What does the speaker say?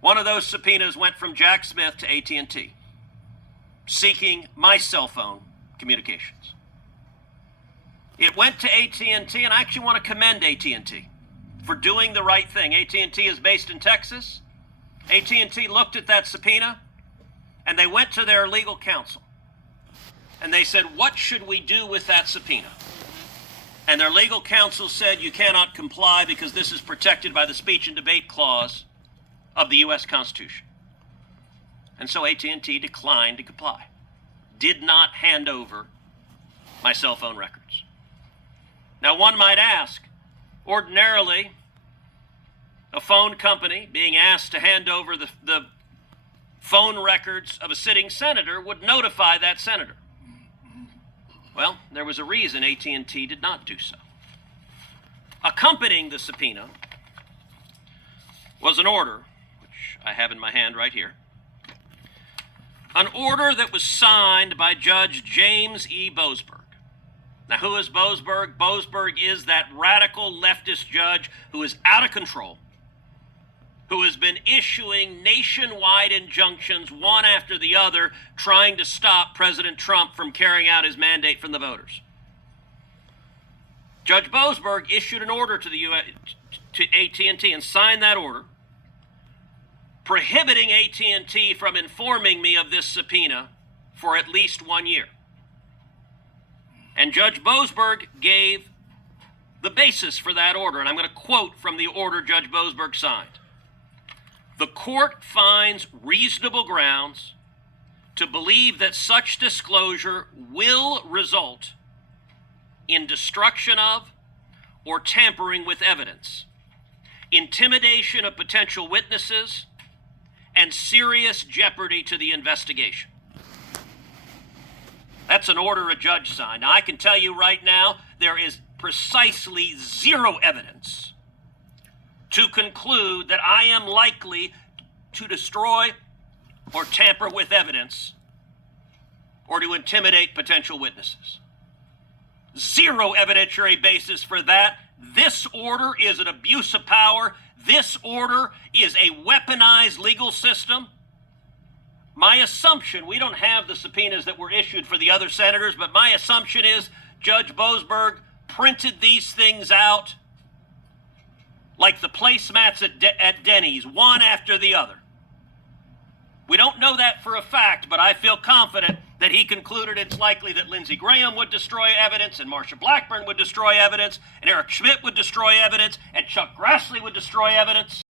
One of those subpoenas went from Jack Smith to AT&T, seeking my cell phone communications. It went to AT&T, and I actually want to commend AT&T for doing the right thing. AT&T is based in Texas. AT&T looked at that subpoena, and they went to their legal counsel. And they said, what should we do with that subpoena? And their legal counsel said, you cannot comply because this is protected by the speech and debate clause of the U.S. Constitution. And so AT&T declined to comply, did not hand over my cell phone records. Now, one might ask, ordinarily, a phone company being asked to hand over the phone records of a sitting senator would notify that senator. Well, there was a reason AT&T did not do so. Accompanying the subpoena was an order, which I have in my hand right here, an order that was signed by Judge James E. Boasberg. Now, who is Boasberg? Boasberg is that radical leftist judge who is out of control, who has been issuing nationwide injunctions, one after the other, trying to stop President Trump from carrying out his mandate from the voters. Judge Boasberg issued an order to AT&T and signed that order, prohibiting AT&T from informing me of this subpoena for at least 1 year. And Judge Boasberg gave the basis for that order, and I'm going to quote from the order Judge Boasberg signed. The court finds reasonable grounds to believe that such disclosure will result in destruction of or tampering with evidence, intimidation of potential witnesses, and serious jeopardy to the investigation. That's an order a judge signed. Now, I can tell you right now, there is precisely zero evidence to conclude that I am likely to destroy or tamper with evidence or to intimidate potential witnesses. Zero evidentiary basis for that. This order is an abuse of power. This order is a weaponized legal system. My assumption, we don't have the subpoenas that were issued for the other senators, but my assumption is Judge Boasberg printed these things out like the placemats at Denny's, one after the other. We don't know that for a fact, but I feel confident that he concluded it's likely that Lindsey Graham would destroy evidence, and Marsha Blackburn would destroy evidence, and Eric Schmidt would destroy evidence, and Chuck Grassley would destroy evidence.